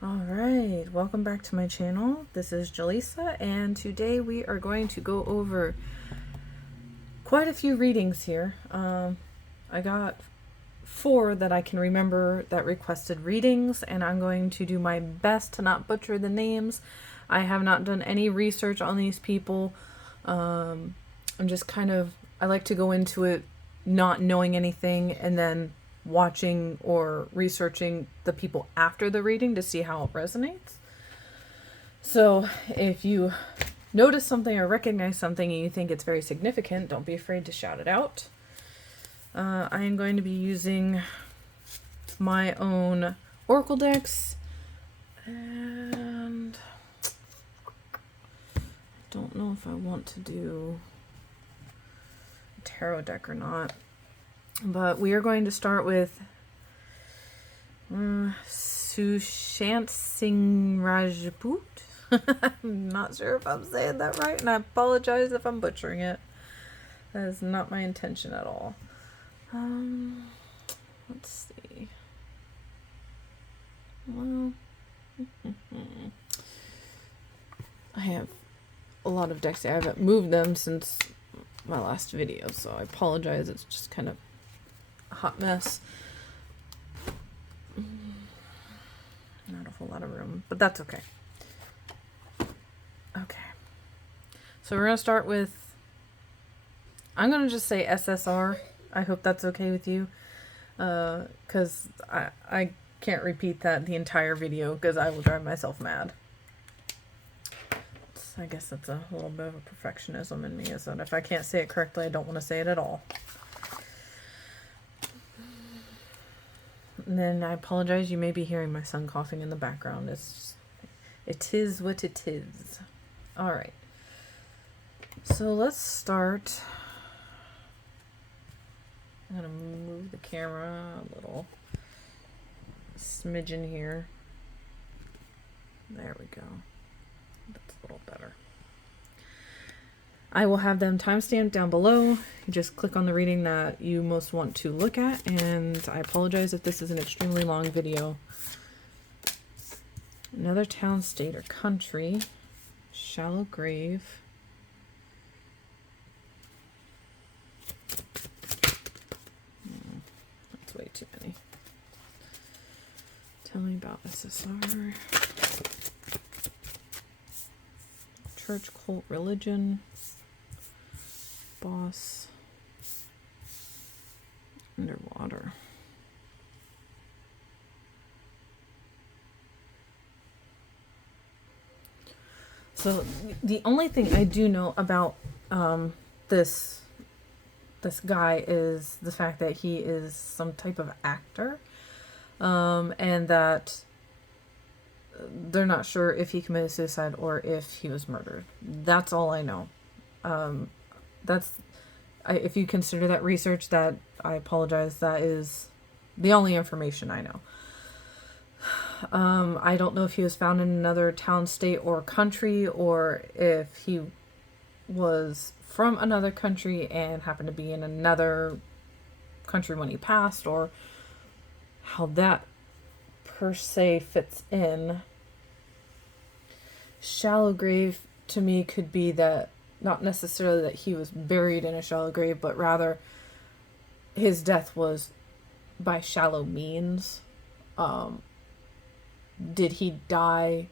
Alright, welcome back to my channel. This is Jaleesa, and today we are going to go over quite a few readings here. I got 4 that I can remember that requested readings, and I'm going to do my best to not butcher the names. I have not done any research on these people. I'm just I like to go into it not knowing anything and then watching or researching the people after the reading to see how it resonates. So if you notice something or recognize something and you think it's very significant, don't be afraid to shout it out. I am going to be using my own oracle decks, and I don't know if I want to do a tarot deck or not. But we are going to start with Sushant Singh Rajput. I'm not sure if I'm saying that right, and I apologize if I'm butchering it. That is not my intention at all. Let's see. Well, I have a lot of decks. I haven't moved them since my last video, so I apologize. It's just kind of a hot mess. Not a whole lot of room, but that's okay. Okay. So we're going to start with, I'm going to just say SSR. I hope that's okay with you. Because I can't repeat that the entire video because I will drive myself mad. I guess that's a little bit of a perfectionism in me, is that if I can't say it correctly, I don't want to say it at all. And then I apologize, you may be hearing my son coughing in the background. It is what it is. Alright. So let's start. I'm going to move the camera a little smidgen here. There we go. That's a little better. I will have them timestamped down below. You just click on the reading that you most want to look at, and I apologize if this is an extremely long video. Another town, state, or country. Shallow grave. That's way too many. Tell me about SSR. Church, cult, religion. Boss. Underwater. So the only thing I do know about this guy is the fact that he is some type of actor, and that they're not sure if he committed suicide or if he was murdered. That's all I know. If you consider that research, that I apologize. That is the only information I know. I don't know if he was found in another town, state, or country, or if he was from another country and happened to be in another country when he passed, or how that per se fits in. Shallow grave to me could be that, not necessarily that he was buried in a shallow grave, but rather his death was by shallow means. Did he die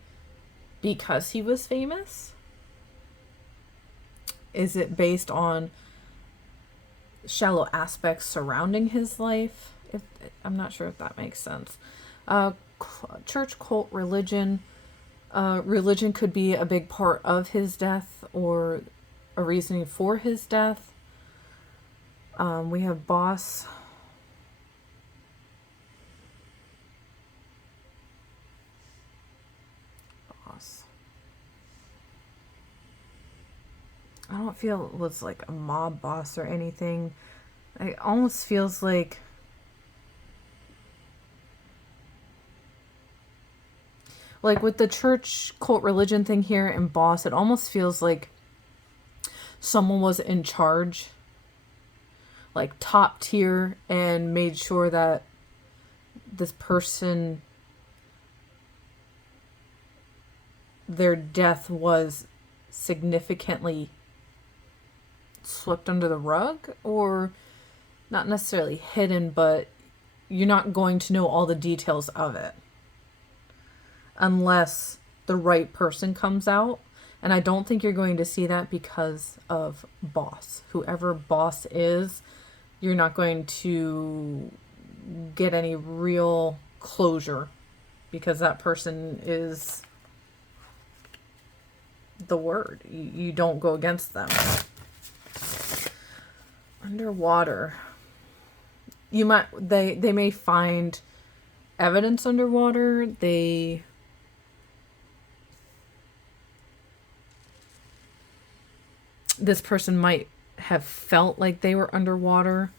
because he was famous? Is it based on shallow aspects surrounding his life? I'm not sure if that makes sense. Church, cult, religion. Religion could be a big part of his death or a reasoning for his death. We have boss. I don't feel it was like a mob boss or anything. It almost feels like with the church, cult, religion thing here and boss, it almost feels like someone was in charge, like top tier, and made sure that this person their death was significantly swept under the rug, or not necessarily hidden, but you're not going to know all the details of it unless the right person comes out. And I don't think you're going to see that because of boss. Whoever boss is, you're not going to get any real closure because that person is the word. You don't go against them. Underwater. They may find evidence underwater. This person might have felt like they were underwater.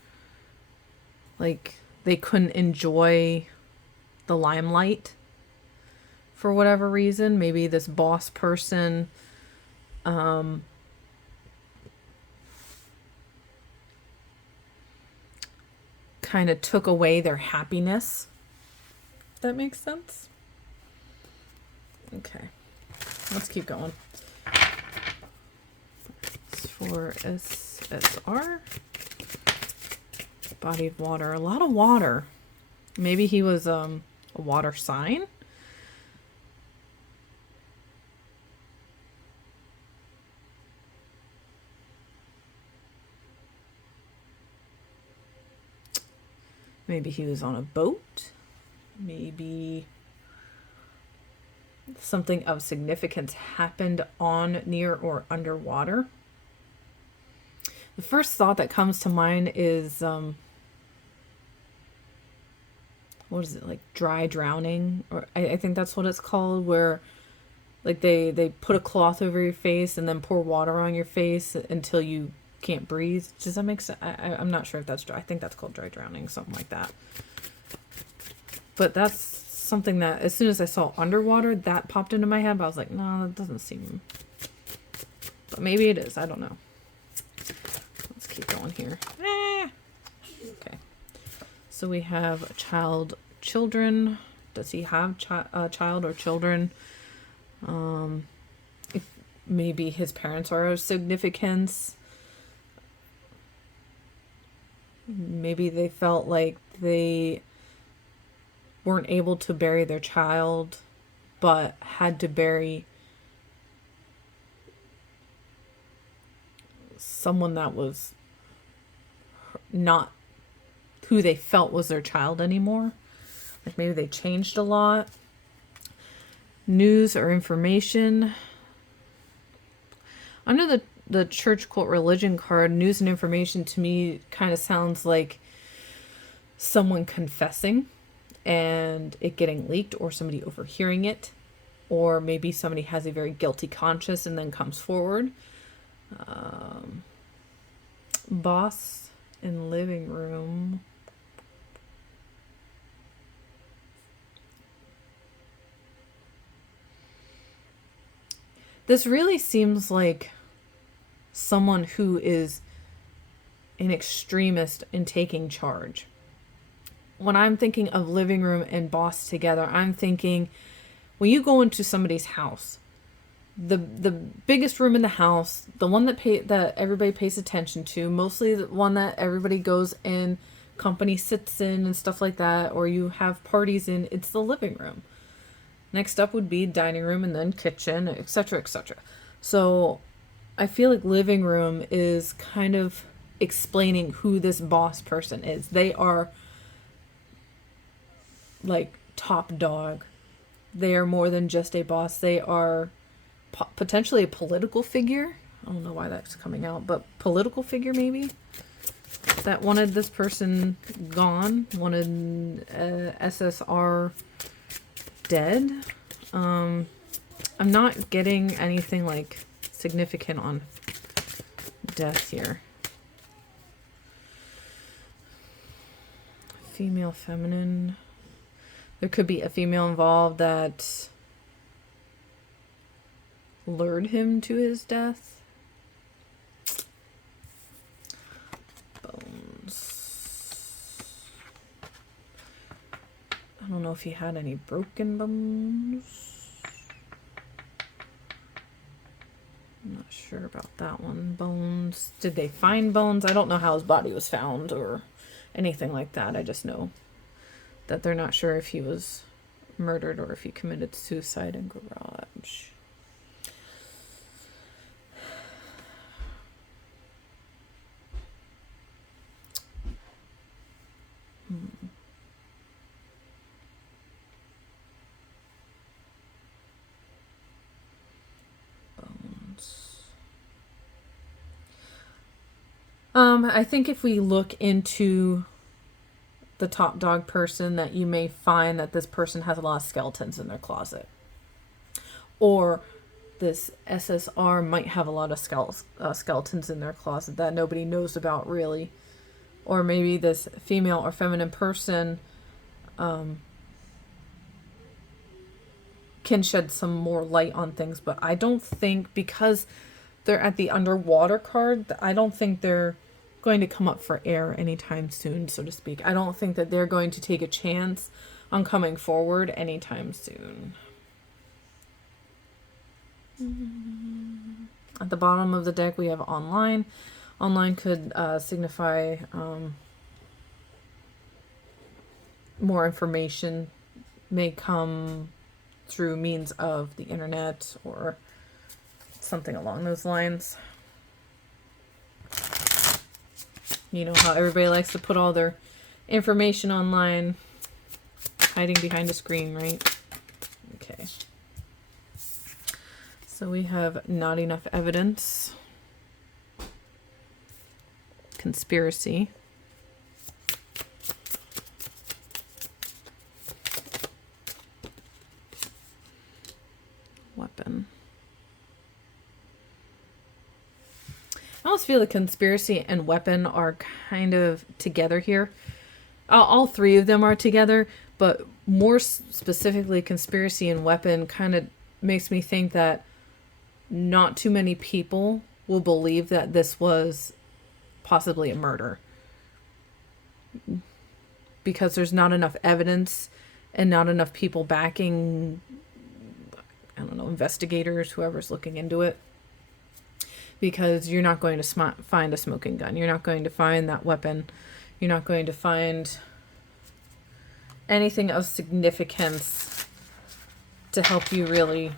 Like they couldn't enjoy the limelight for whatever reason. Maybe this boss person kind of took away their happiness. If that makes sense. Okay. Let's keep going. For SSR. Body of water. A lot of water. Maybe he was a water sign. Maybe he was on a boat. Maybe something of significance happened on, near, or underwater. The first thought that comes to mind is, what is it, like dry drowning? Or I think that's what it's called, where like they put a cloth over your face and then pour water on your face until you can't breathe. Does that make sense? I'm not sure if that's dry. I think that's called dry drowning, something like that. But that's something that as soon as I saw underwater, that popped into my head. But I was like, no, that doesn't seem... But maybe it is. I don't know. Let's keep going here. Okay. So we have children. Does he have a child or children? If maybe his parents are of significance. Maybe they felt like they weren't able to bury their child, but had to bury someone that was not who they felt was their child anymore. Like maybe they changed a lot. News or information. Under the church, cult, religion card, news and information to me kind of sounds like someone confessing and it getting leaked, or somebody overhearing it, or maybe somebody has a very guilty conscience and then comes forward. Boss in living room. This really seems like someone who is an extremist in taking charge. When I'm thinking of living room and boss together, I'm thinking when you go into somebody's house, the biggest room in the house, the one that everybody pays attention to, mostly the one that everybody goes in, company sits in and stuff like that, or you have parties in, it's the living room. Next up would be dining room and then kitchen, etc., etc. So I feel like living room is kind of explaining who this boss person is. They are like top dog. They are more than just a boss. They are potentially a political figure. I don't know why that's coming out, but political figure maybe that wanted this person gone, wanted SSR dead. I'm not getting anything like significant on death here. Female, feminine. There could be a female involved that lured him to his death. Bones. I don't know if he had any broken bones. I'm not sure about that one. Bones. Did they find bones? I don't know how his body was found or anything like that. I just know that they're not sure if he was murdered or if he committed suicide in garage. Bones. I think if we look into the top dog person, that you may find that this person has a lot of skeletons in their closet. Or this SSR might have a lot of skeletons in their closet that nobody knows about really. Or maybe this female or feminine person can shed some more light on things. But I don't think, because they're at the underwater card, I don't think they're going to come up for air anytime soon, so to speak. I don't think that they're going to take a chance on coming forward anytime soon. At the bottom of the deck, we have online. Online could signify more information may come through means of the internet or something along those lines. You know how everybody likes to put all their information online, hiding behind a screen, right? Okay. So we have not enough evidence. Conspiracy. Weapon. I almost feel the conspiracy and weapon are kind of together here. All three of them are together, but more specifically conspiracy and weapon kind of makes me think that not too many people will believe that this was possibly a murder. Because there's not enough evidence and not enough people backing, I don't know, investigators, whoever's looking into it. Because you're not going to find a smoking gun. You're not going to find that weapon. You're not going to find anything of significance to help you really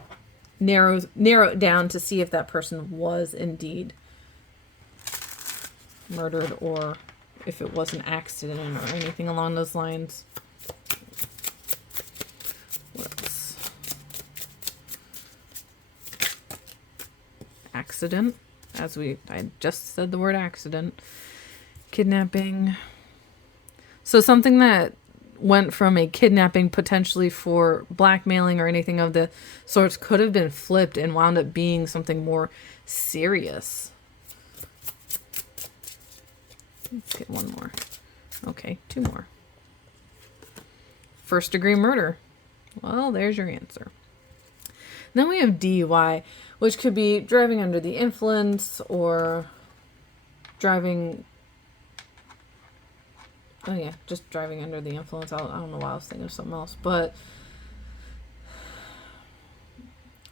narrow it down to see if that person was indeed murdered or if it was an accident or anything along those lines. What else? Accident. I just said the word accident. Kidnapping. So something that went from a kidnapping potentially for blackmailing or anything of the sorts could have been flipped and wound up being something more serious. Let's get one more. Okay, two more. First degree murder. Well, there's your answer. Then we have DUI, which could be driving under the influence or driving... Oh yeah, just driving under the influence. I don't know why I was thinking of something else. But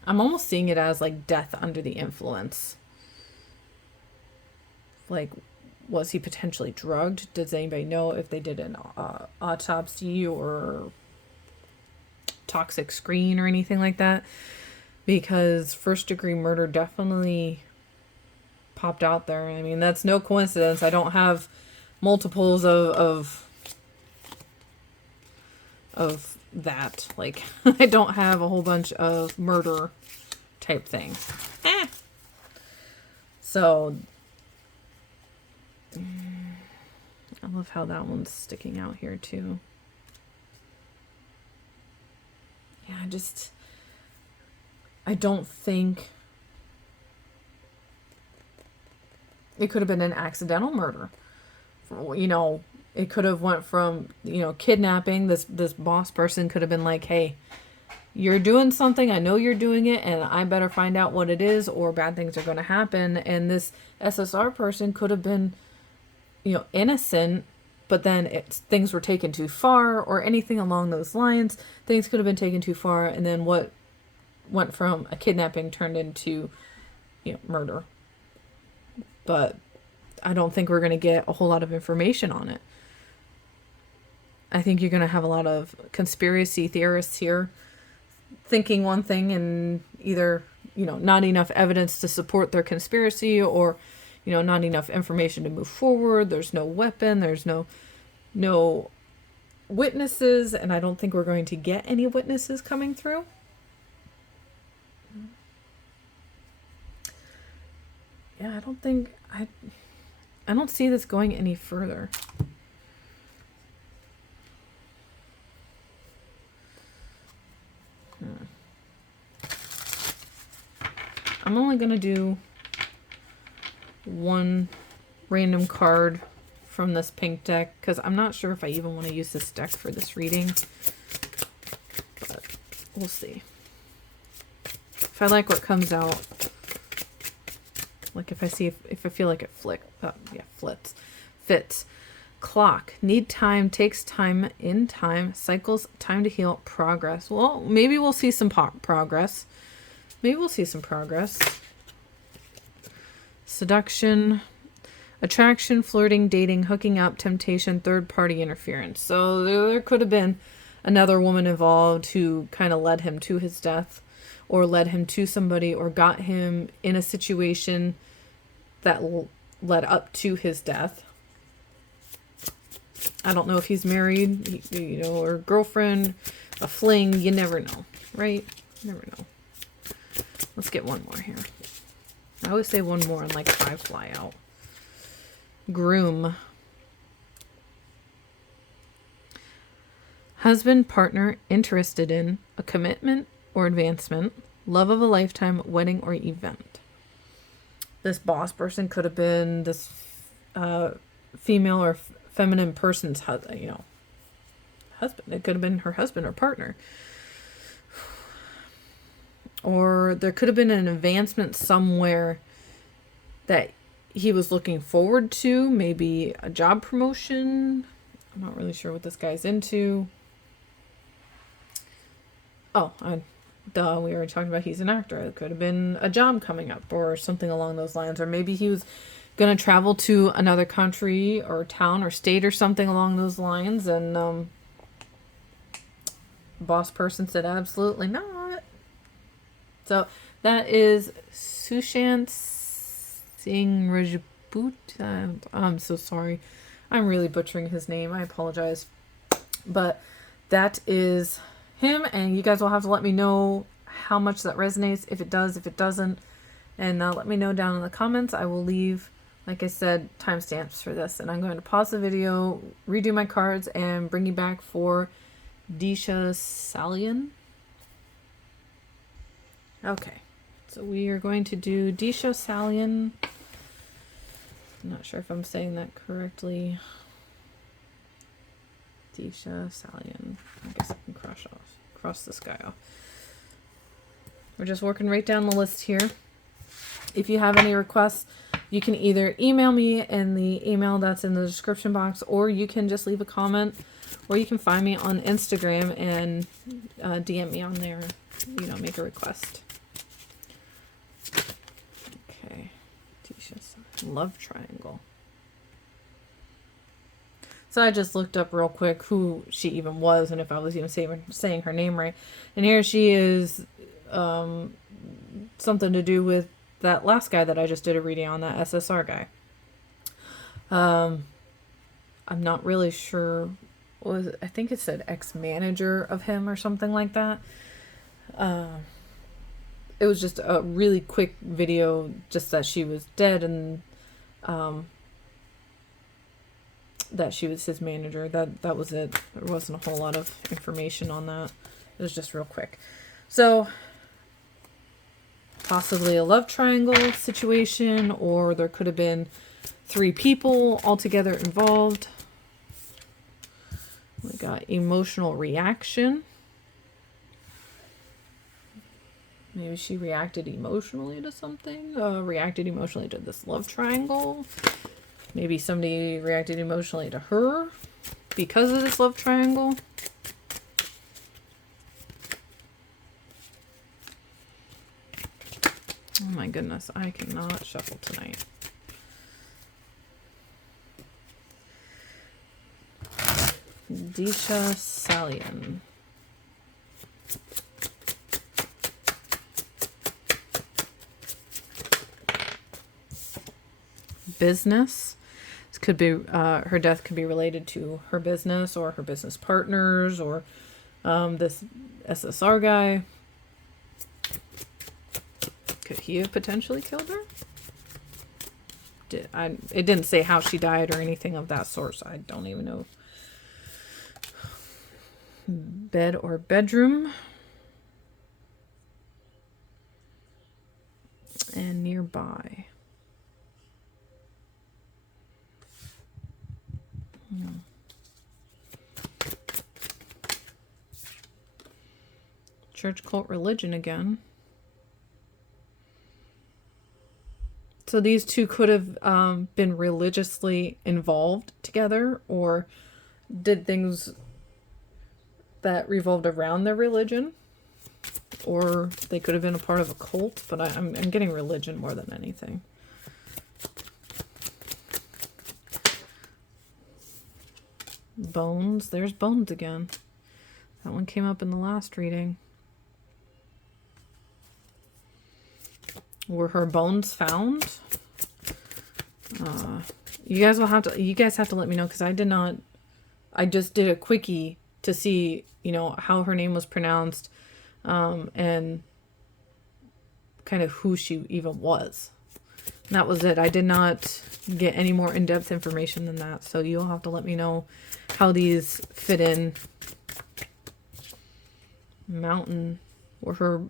I'm almost seeing it as like death under the influence. Like, was he potentially drugged? Does anybody know if they did an autopsy or toxic screen or anything like that? Because first degree murder definitely popped out there. I mean, that's no coincidence. I don't have multiples of that. Like, I don't have a whole bunch of murder type thing. So I love how that one's sticking out here too. Yeah, I don't think it could have been an accidental murder. You know, it could have went from, you know, kidnapping. This boss person could have been like, hey, you're doing something. I know you're doing it, and I better find out what it is, or bad things are going to happen. And this SSR person could have been, you know, innocent, but then things were taken too far, or anything along those lines. Things could have been taken too far, and then what went from a kidnapping turned into, murder. But I don't think we're going to get a whole lot of information on it. I think you're going to have a lot of conspiracy theorists here thinking one thing and either, not enough evidence to support their conspiracy, or, not enough information to move forward. There's no weapon. There's no witnesses. And I don't think we're going to get any witnesses coming through. Yeah, I don't see this going any further. I'm only going to do one random card from this pink deck, because I'm not sure if I even want to use this deck for this reading. But we'll see. If I like what comes out, like if I feel like it fits. Clock. Need time, takes time, in time, cycles, time to heal, progress. Well, maybe we'll see some progress. Seduction, attraction, flirting, dating, hooking up, temptation, third-party interference. So there could have been another woman involved who kind of led him to his death, or led him to somebody, or got him in a situation that led up to his death. I don't know if he's married, or girlfriend, a fling. You never know, right? Never know. Let's get one more here. I always say one more and like 5 fly out. Groom. Husband, partner, interested in, a commitment or advancement, love of a lifetime, wedding or event. This boss person could have been this female or feminine person's husband. It could have been her husband or partner. Or there could have been an advancement somewhere that he was looking forward to. Maybe a job promotion. I'm not really sure what this guy's into. Oh, we already talked about he's an actor. It could have been a job coming up or something along those lines. Or maybe he was going to travel to another country or town or state or something along those lines. And boss person said absolutely not. So that is Sushant Singh Rajput. I'm so sorry. I'm really butchering his name. I apologize. But that is him. And you guys will have to let me know how much that resonates. If it does, if it doesn't. And let me know down in the comments. I will leave, like I said, timestamps for this. And I'm going to pause the video, redo my cards, and bring you back for Disha Salian. Okay, so we are going to do Disha Salian. I'm not sure if I'm saying that correctly. Disha Salian. I guess I can cross this guy off. We're just working right down the list here. If you have any requests, you can either email me in the email that's in the description box, or you can just leave a comment, or you can find me on Instagram and DM me on there, make a request. Okay, love triangle. So I just looked up real quick who she even was and if I was even saying her name right. And here she is, something to do with that last guy that I just did a reading on, that SSR guy. I'm not really sure. I think it said ex-manager of him or something like that. It was just a really quick video, just that she was dead and that she was his manager. That was it. There wasn't a whole lot of information on that. It was just real quick. So possibly a love triangle situation, or there could have been 3 people altogether involved. We got emotional reaction. Maybe she reacted emotionally to something. Reacted emotionally to this love triangle. Maybe somebody reacted emotionally to her because of this love triangle. Oh my goodness, I cannot shuffle tonight. Disha Salian. Business. This could be her death could be related to her business or her business partners or this SSR guy. Could he have potentially killed her? It didn't say how she died or anything of that sort, so I don't even know. Bed or bedroom. And nearby. Church, cult, religion again. So these two could have been religiously involved together or did things that revolved around their religion. Or they could have been a part of a cult, but I'm getting religion more than anything. Bones. There's bones again. That one came up in the last reading. Were her bones found? You guys have to let me know, because I did not. I just did a quickie to see, how her name was pronounced, and kind of who she even was. And that was it. I did not get any more in-depth information than that. So you'll have to let me know how these fit in. Mountain. Were her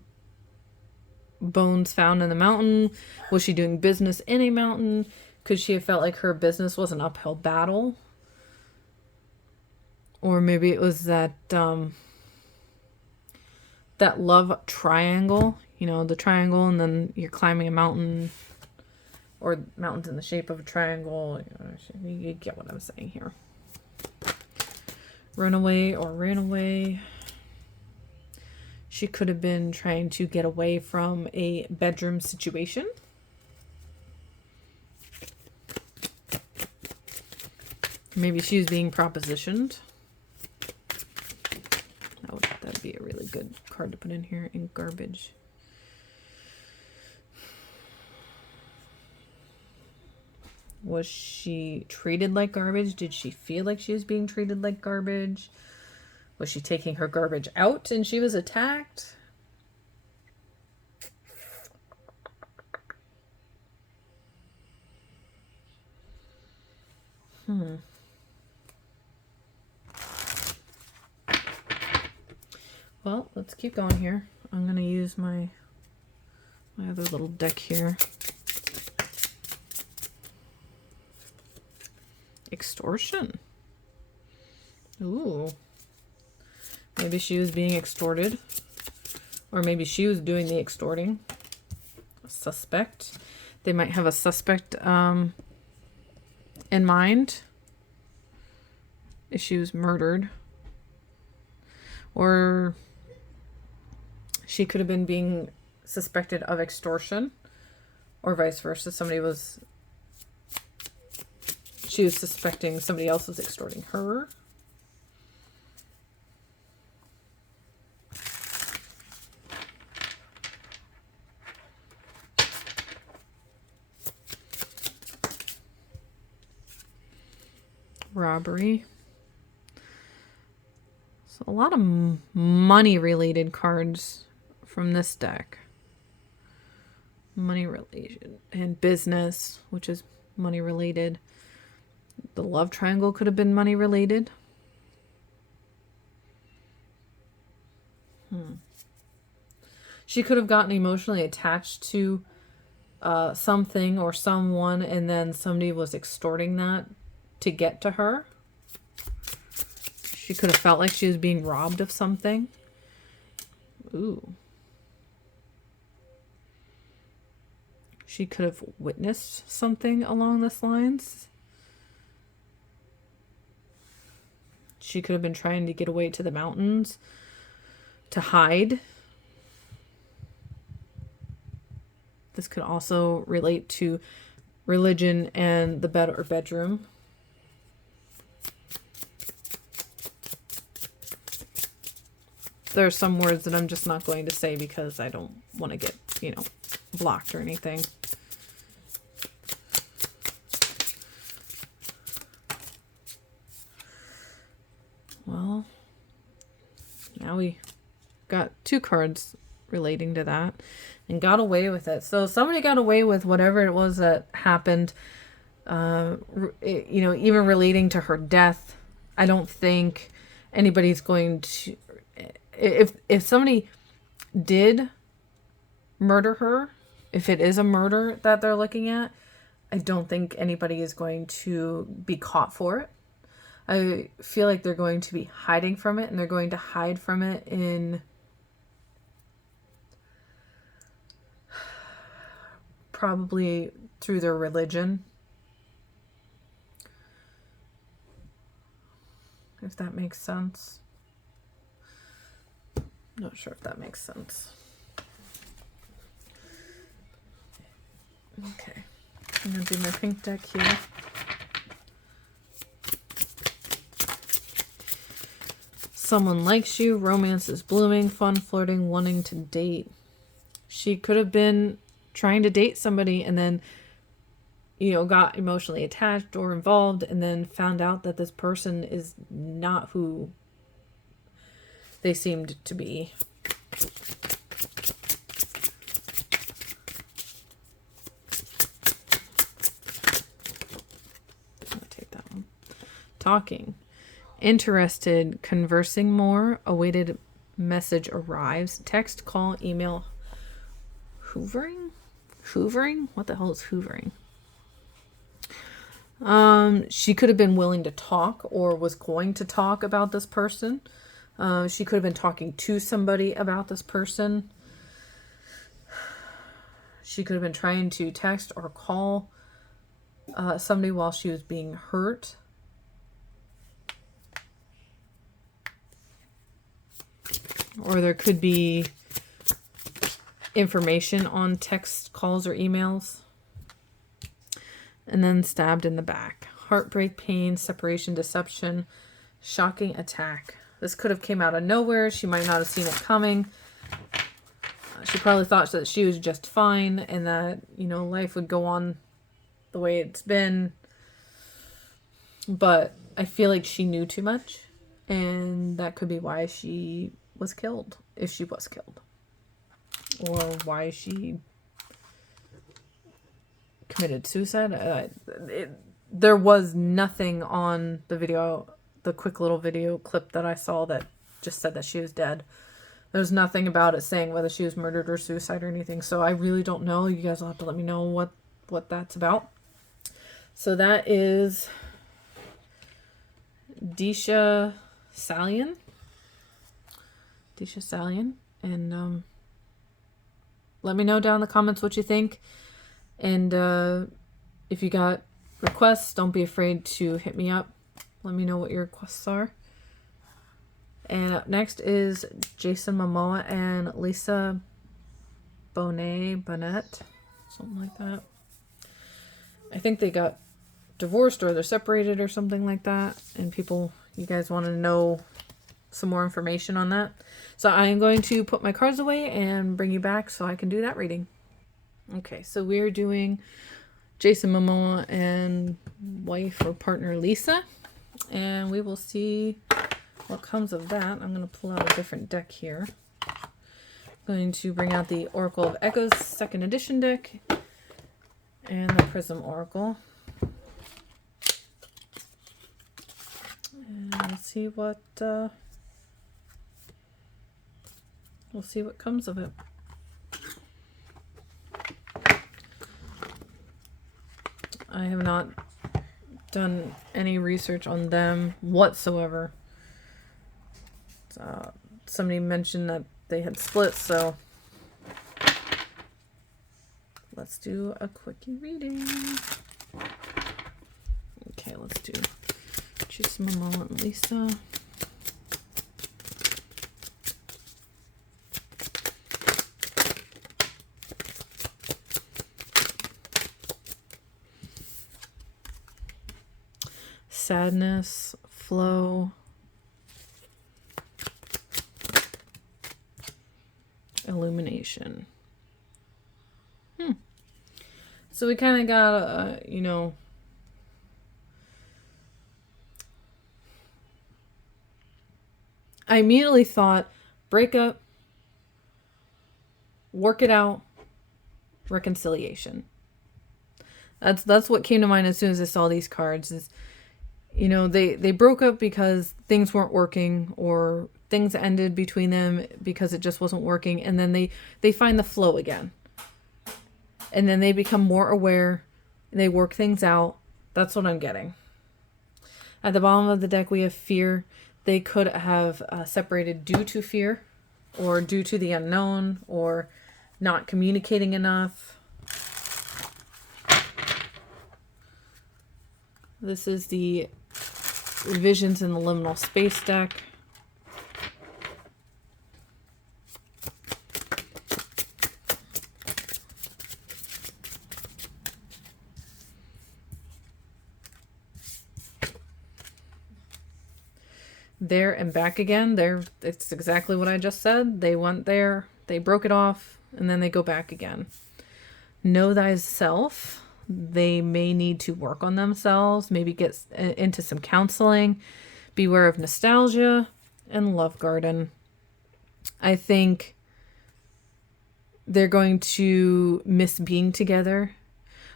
bones found in the mountain? Was she doing business in a mountain? Could she have felt like her business was an uphill battle? Or maybe it was that that love triangle, the triangle, and then you're climbing a mountain, or mountains in the shape of a triangle. You get what I'm saying here. Runaway or ran away. She could have been trying to get away from a bedroom situation. Maybe she was being propositioned. That'd be a really good card to put in here. In garbage. Was she treated like garbage? Did she feel like she was being treated like garbage? Was she taking her garbage out and she was attacked? Well, let's keep going here. I'm going to use my other little deck here. Extortion. Ooh. Maybe she was being extorted. Or maybe she was doing the extorting. A suspect. They might have a suspect in mind. If she was murdered. Or she could have been being suspected of extortion. Or vice versa. She was suspecting somebody else was extorting her. Robbery. So a lot of money related cards from this deck. Money related and business, which is money related. The love triangle could have been money related. She could have gotten emotionally attached to something or someone, and then somebody was extorting that to get to her. She could have felt like she was being robbed of something. Ooh. She could have witnessed something along this lines. She could have been trying to get away to the mountains to hide. This could also relate to religion and the bed or bedroom. There are some words that I'm just not going to say because I don't want to get, you know, blocked or anything. Well, now we got 2 cards relating to that and got away with it. So somebody got away with whatever it was that happened, you know, even relating to her death. I don't think anybody's going to, if somebody did murder her, if it is a murder that they're looking at, I don't think anybody is going to be caught for it. I feel like they're going to be hiding from it, and they're going to hide from it in probably through their religion. If that makes sense. Not sure if that makes sense. Okay. I'm going to do my pink deck here. Someone likes you, romance is blooming, fun, flirting, wanting to date. She could have been trying to date somebody and then, you know, got emotionally attached or involved and then found out that this person is not who they seemed to be. I'll take that one. Talking. Interested, conversing more, awaited message arrives, text, call, email, hoovering? Hoovering? What the hell is hoovering? She could have been willing to talk or was going to talk about this person. She could have been talking to somebody about this person. She could have been trying to text or call somebody while she was being hurt. Or there could be information on text, calls, or emails. And then stabbed in the back. Heartbreak, pain, separation, deception, shocking attack. This could have came out of nowhere. She might not have seen it coming. She probably thought that she was just fine and that, you know, life would go on the way it's been. But I feel like she knew too much. And that could be why she was killed, if she was killed. Or why she committed suicide. There was nothing on the video, the quick little video clip that I saw that just said that she was dead. There's nothing about it saying whether she was murdered or suicide or anything. So I really don't know. You guys will have to let me know what that's about. So that is Disha Salian. Disha Salian. And let me know down in the comments what you think. And if you got requests, don't be afraid to hit me up. Let me know what your requests are. And up next is Jason Momoa and Lisa Bonet, something like that. I think they got divorced or they're separated or something like that. And you guys want to know some more information on that. So I am going to put my cards away and bring you back so I can do that reading. Okay, so we're doing Jason Momoa and wife or partner Lisa. And we will see what comes of that. I'm going to pull out a different deck here. I'm going to bring out the Oracle of Echoes 2nd edition deck and the Prism Oracle. And we'll see what comes of it. I have not done any research on them whatsoever. Somebody mentioned that they had split, so let's do a quickie reading. Okay, let's do Jason Momoa and Lisa. sadness, flow, illumination. So we kind of got, you know, I immediately thought breakup, work it out, reconciliation. That's what came to mind as soon as I saw these cards. Is, you know, they broke up because things weren't working, or things ended between them because it just wasn't working, and then they find the flow again. And then they become more aware, and they work things out. That's what I'm getting. At the bottom of the deck, we have fear. They could have separated due to fear, or due to the unknown, or not communicating enough. This is the Visions in the Liminal Space deck. There and back again. It's exactly what I just said. They went there, they broke it off, and then they go back again. Know thyself. They may need to work on themselves, maybe get into some counseling. Beware of nostalgia and love garden. I think they're going to miss being together,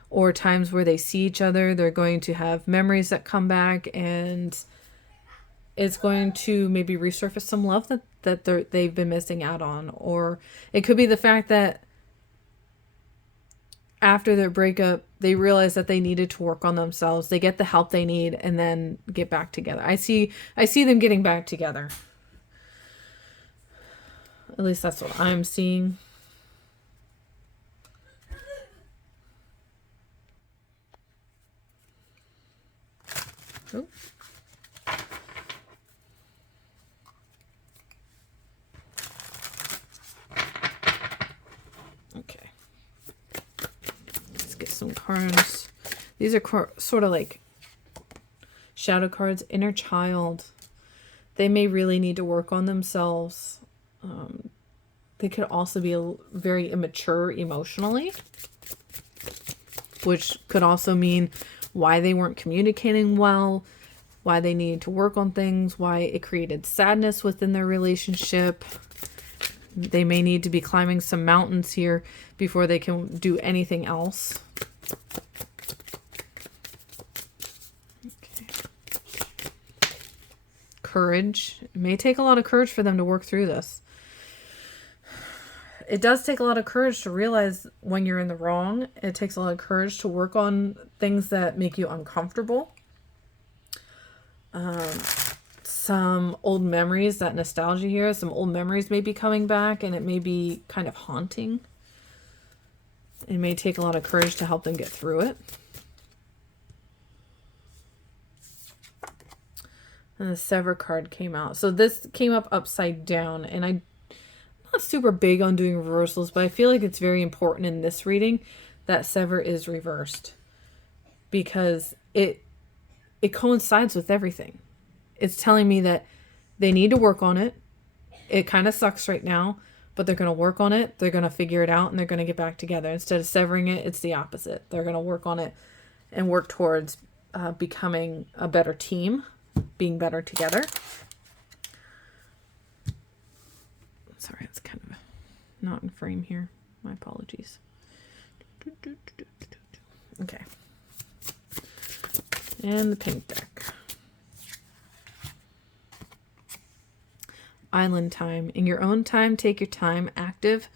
or times where they see each other. They're going to have memories that come back, and it's going to maybe resurface some love that they've been missing out on. Or it could be the fact that after their breakup, they realize that they needed to work on themselves. They get the help they need and then get back together. I see them getting back together. At least that's what I'm seeing. Oh. Okay. Let's get some cards. These are sort of like shadow cards. Inner child. They may really need to work on themselves. They could also be very immature emotionally, which could also mean why they weren't communicating well, why they needed to work on things, why it created sadness within their relationship. They may need to be climbing some mountains here before they can do anything else. Okay. Courage. It may take a lot of courage for them to work through this. It does take a lot of courage to realize when you're in the wrong. It takes a lot of courage to work on things that make you uncomfortable. Some old memories, that nostalgia here, some old memories may be coming back, and it may be kind of haunting. It may take a lot of courage to help them get through it. And the Sever card came out. So this came up upside down, and I'm not super big on doing reversals, but I feel like it's very important in this reading that Sever is reversed, because it coincides with everything. It's telling me that they need to work on it. It kind of sucks right now, but they're going to work on it. They're going to figure it out, and they're going to get back together. Instead of severing it, it's the opposite. They're going to work on it and work towards becoming a better team, being better together. Sorry, it's kind of not in frame here. My apologies. Okay. And the pink deck. Island time. In your own time, take your time. Active.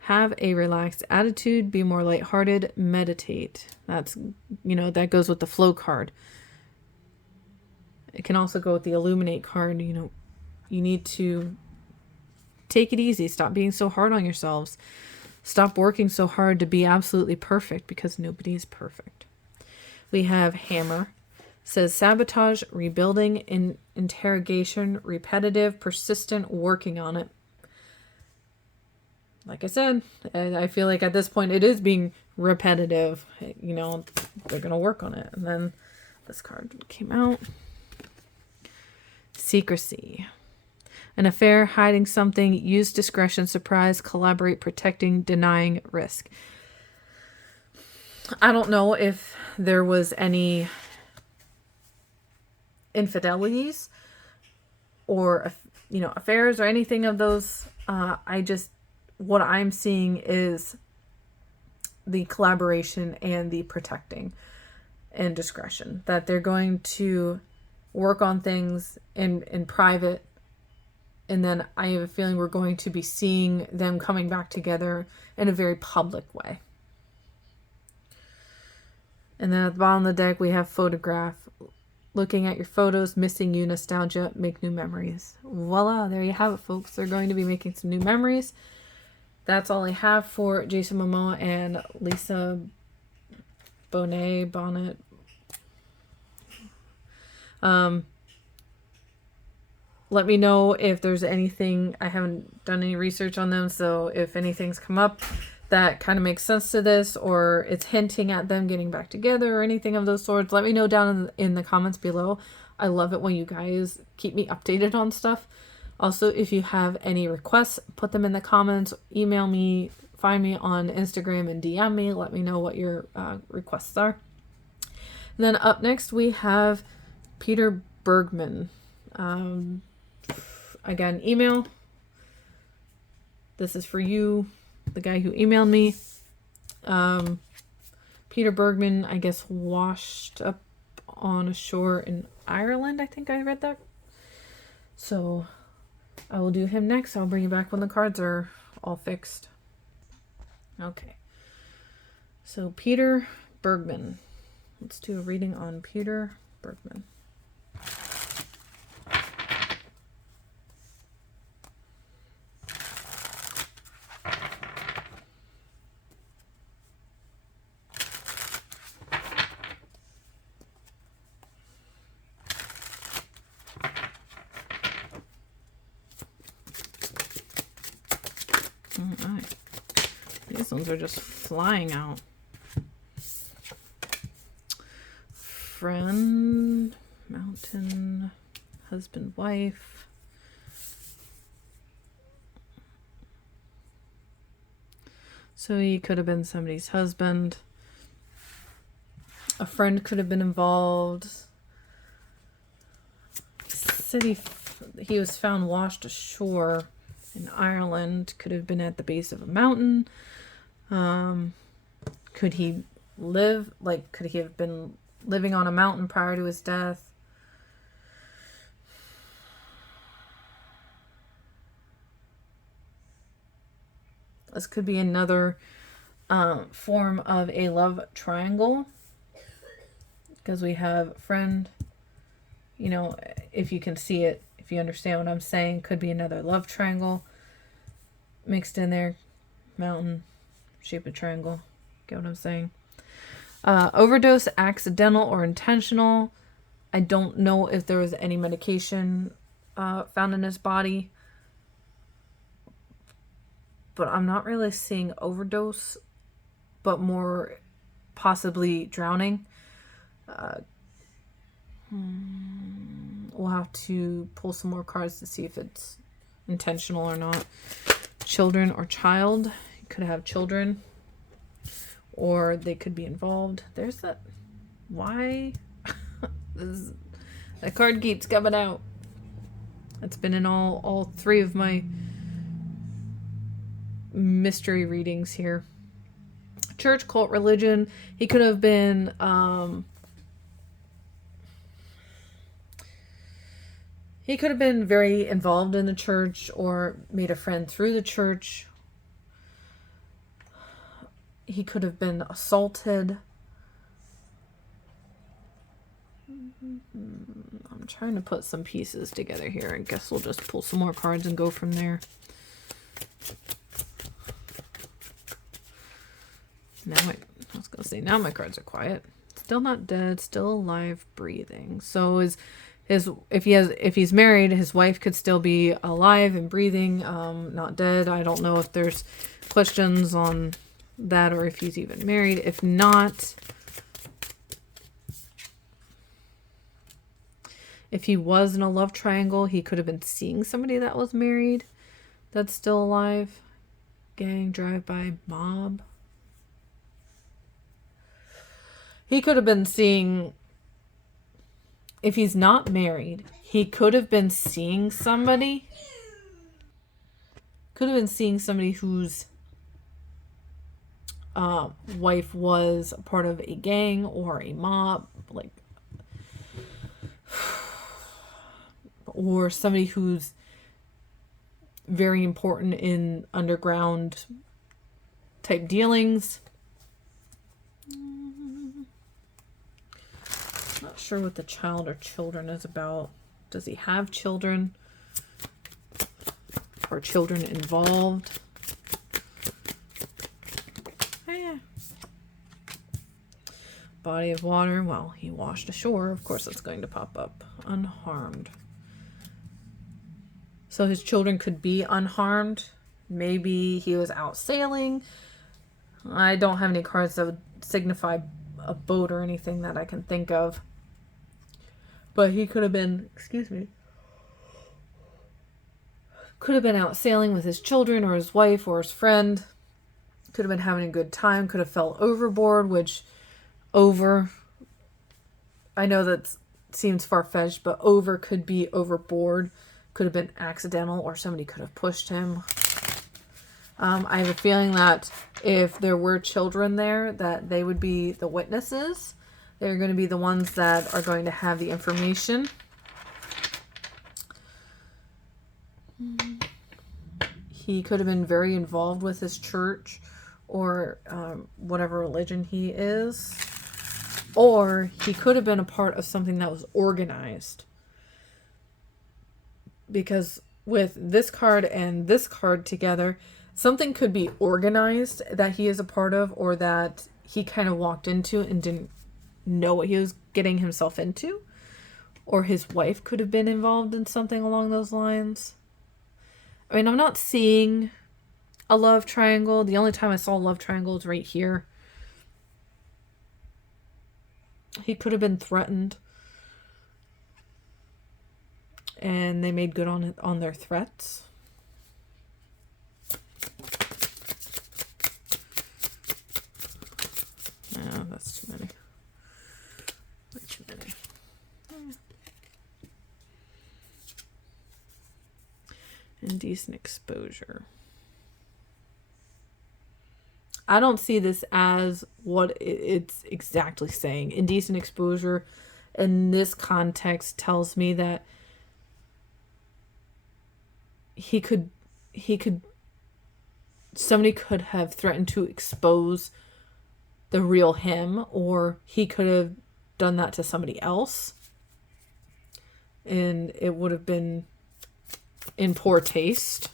Have a relaxed attitude. Be more lighthearted. Meditate. That's, that goes with the flow card. It can also go with the illuminate card. You need to take it easy. Stop being so hard on yourselves. Stop working so hard to be absolutely perfect, because nobody is perfect. We have hammer. Says sabotage, rebuilding, interrogation, repetitive, persistent, working on it. Like I said, I feel like at this point it is being repetitive. They're going to work on it. And then this card came out. Secrecy. An affair, hiding something, use discretion, surprise, collaborate, protecting, denying, risk. I don't know if there was any infidelities or, you know, affairs or anything of those. What I'm seeing is the collaboration and the protecting and discretion. That they're going to work on things in private. And then I have a feeling we're going to be seeing them coming back together in a very public way. And then at the bottom of the deck, we have photograph. Looking at your photos, missing you, nostalgia, make new memories. Voila, there you have it, folks. They're going to be making some new memories. That's all I have for Jason Momoa and Lisa Bonet. Let me know if there's anything. I haven't done any research on them, so if anything's come up that kind of makes sense to this, or it's hinting at them getting back together or anything of those sorts, let me know down in the comments below. I love it when you guys keep me updated on stuff. Also, if you have any requests, put them in the comments, email me, find me on Instagram and DM me. Let me know what your requests are. And then up next, we have Peter Bergmann. Again, email. This is for you, the guy who emailed me. Peter Bergmann, I guess, washed up on a shore in Ireland. I think I read that. So I will do him next. I'll bring you back when the cards are all fixed. Okay. So Peter Bergmann. Let's do a reading on Peter Bergmann. Alright. These ones are just flying out. Friend, mountain, husband, wife. So he could have been somebody's husband. A friend could have been involved. Said he was found washed ashore in Ireland. Could have been at the base of a mountain. Could he have been living on a mountain prior to his death? This could be another form of a love triangle, because we have friend, you know, if you can see it, if you understand what I'm saying, could be another love triangle mixed in there. Mountain, shape of triangle. Get what I'm saying? Overdose, accidental or intentional. I don't know if there was any medication found in his body, but I'm not really seeing overdose, but more possibly drowning. We'll have to pull some more cards to see if it's intentional or not. Children or child. You could have children, or they could be involved. There's that. Why? That card keeps coming out. It's been in all three of my mystery readings here. Church, cult, religion. He could have been very involved in the church, or made a friend through the church. He could have been assaulted. I'm trying to put some pieces together here. I guess we'll just pull some more cards and go from there. Now my cards are quiet. Still not dead, still alive, breathing. So if he's married, his wife could still be alive and breathing, not dead. I don't know if there's questions on that, or if he's even married. If not, If he was in a love triangle, he could have been seeing somebody that was married, that's still alive. Gang, drive-by, mob. He could have been seeing, if he's not married, he could have been seeing somebody. Could have been seeing somebody whose wife was a part of a gang or a mob, like, or somebody who's very important in underground type dealings. Not sure what the child or children is about. Does he have children? Are children involved? Body of water. Well, he washed ashore. Of course it's going to pop up. Unharmed. So his children could be unharmed. Maybe he was out sailing. I don't have any cards that would signify a boat or anything that I can think of. But he could have been, excuse me, could have been out sailing with his children or his wife or his friend. Could have been having a good time. Could have fell overboard, which over, I know that seems far-fetched, but over could be overboard. Could have been accidental, or somebody could have pushed him. I have a feeling that if there were children there, that they would be the witnesses. They're going to be the ones that are going to have the information. He could have been very involved with his church or whatever religion he is. Or he could have been a part of something that was organized. Because with this card and this card together, something could be organized that he is a part of, or that he kind of walked into and didn't know what he was getting himself into. Or his wife could have been involved in something along those lines. I mean, I'm not seeing a love triangle. The only time I saw a love triangle is right here. He could have been threatened. And they made good on their threats. No, that's too many. Way too many. Indecent exposure. I don't see this as what it's exactly saying. Indecent exposure in this context tells me that somebody could have threatened to expose the real him, or he could have done that to somebody else. And it would have been in poor taste.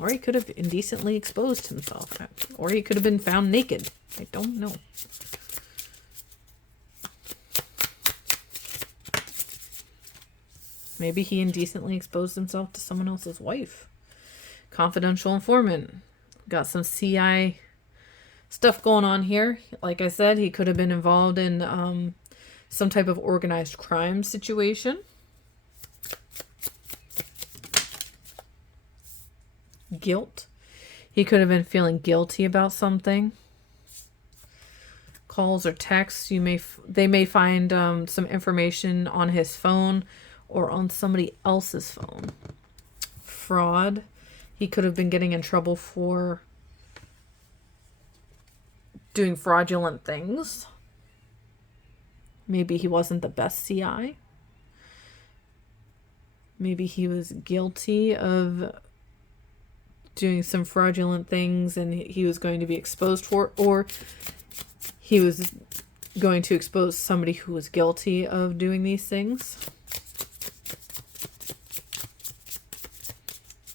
Or he could have indecently exposed himself. Or he could have been found naked. I don't know. Maybe he indecently exposed himself to someone else's wife. Confidential informant. Got some CI stuff going on here. Like I said, he could have been involved in some type of organized crime situation. Guilt. He could have been feeling guilty about something. Calls or texts. They may find some information on his phone or on somebody else's phone. Fraud. He could have been getting in trouble for doing fraudulent things. Maybe he wasn't the best CI. Maybe he was guilty of doing some fraudulent things and he was going to be exposed for, or he was going to expose somebody who was guilty of doing these things.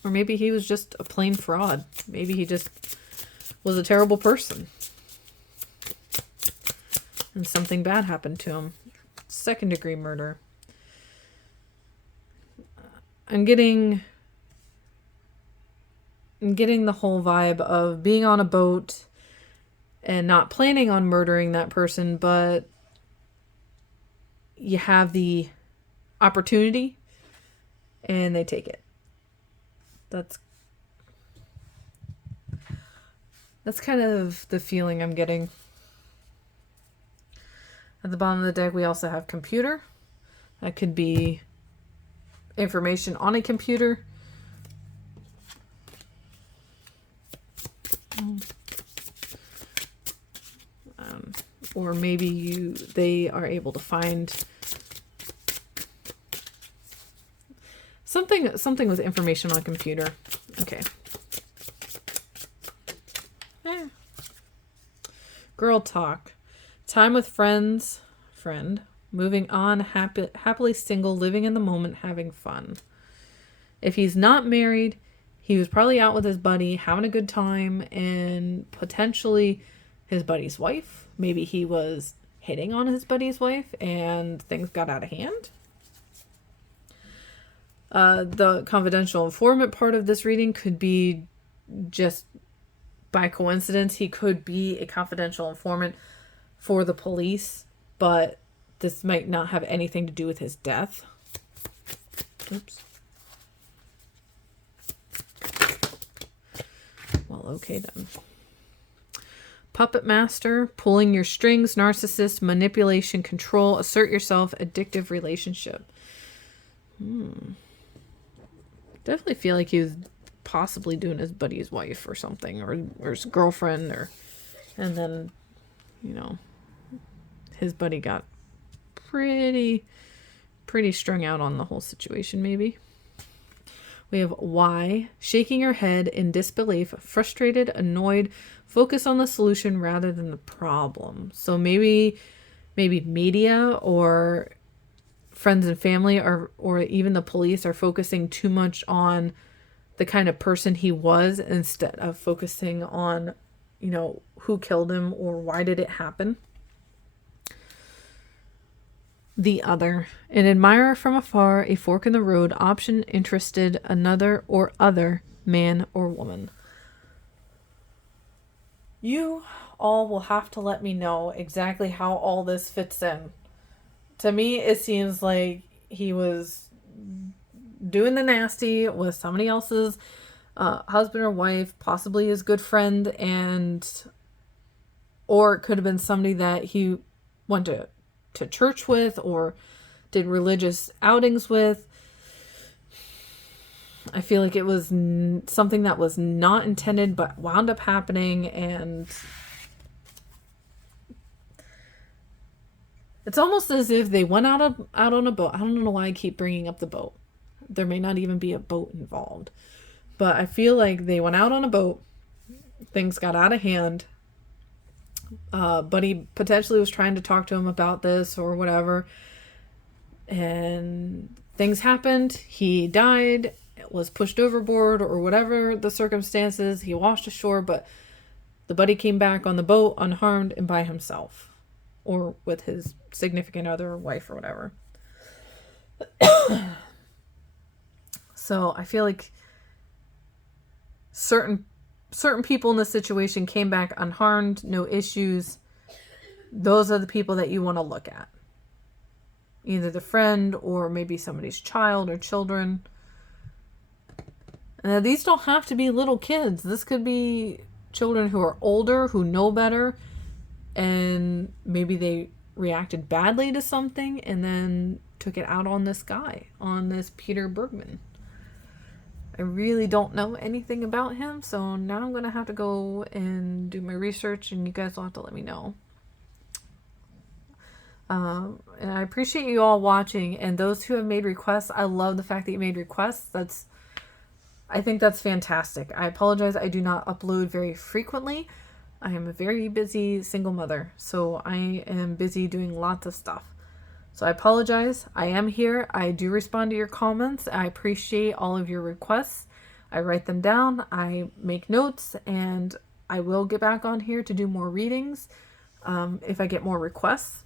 Or maybe he was just a plain fraud. Maybe he just was a terrible person. And something bad happened to him. Second-degree murder. I'm getting the whole vibe of being on a boat and not planning on murdering that person, but you have the opportunity and they take it. That's kind of the feeling I'm getting. At the bottom of the deck, we also have computer. That could be information on a computer. Or maybe they are able to find something with information on a computer. Okay. Girl talk. Time with friends. Friend. Moving on. Happily single. Living in the moment. Having fun. If he's not married, he was probably out with his buddy, having a good time, and potentially his buddy's wife. Maybe he was hitting on his buddy's wife and things got out of hand. The confidential informant part of this reading could be just by coincidence. He could be a confidential informant for the police, but this might not have anything to do with his death. Oops. Well, okay then. Puppet master, pulling your strings, narcissist, manipulation, control, assert yourself, addictive relationship. Definitely feel like he was possibly doing his buddy's wife or something, or his girlfriend, and then, you know, his buddy got pretty strung out on the whole situation, maybe. We have why, shaking your head in disbelief, frustrated, annoyed, focus on the solution rather than the problem. So maybe media or friends and family or even the police are focusing too much on the kind of person he was instead of focusing on, you know, who killed him or why did it happen. The other, an admirer from afar, a fork in the road, option, interested, another or other, man or woman. You all will have to let me know exactly how all this fits in. To me, it seems like he was doing the nasty with somebody else's husband or wife, possibly his good friend, or it could have been somebody that he went to church with or did religious outings with. I feel like it was something that was not intended but wound up happening, and it's almost as if they went out on a boat. I don't know why I keep bringing up the boat. There may not even be a boat involved, but I feel like they went out on a boat, things got out of hand. Buddy potentially was trying to talk to him about this or whatever, and things happened. He died, was pushed overboard, or whatever the circumstances. He washed ashore, but the buddy came back on the boat unharmed and by himself, or with his significant other or wife or whatever. So I feel like certain people in this situation came back unharmed, no issues. Those are the people that you want to look at. Either the friend or maybe somebody's child or children. Now, these don't have to be little kids. This could be children who are older, who know better, and maybe they reacted badly to something and then took it out on this guy, on this Peter Bergmann. I really don't know anything about him, so now I'm going to have to go and do my research, and you guys will have to let me know. And I appreciate you all watching, and those who have made requests, I love the fact that you made requests. I think that's fantastic. I apologize, I do not upload very frequently. I am a very busy single mother, so I am busy doing lots of stuff. So I apologize. I am here. I do respond to your comments. I appreciate all of your requests. I write them down. I make notes, and I will get back on here to do more readings if I get more requests.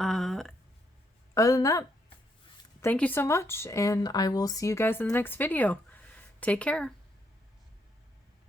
Other than that, thank you so much, and I will see you guys in the next video. Take care.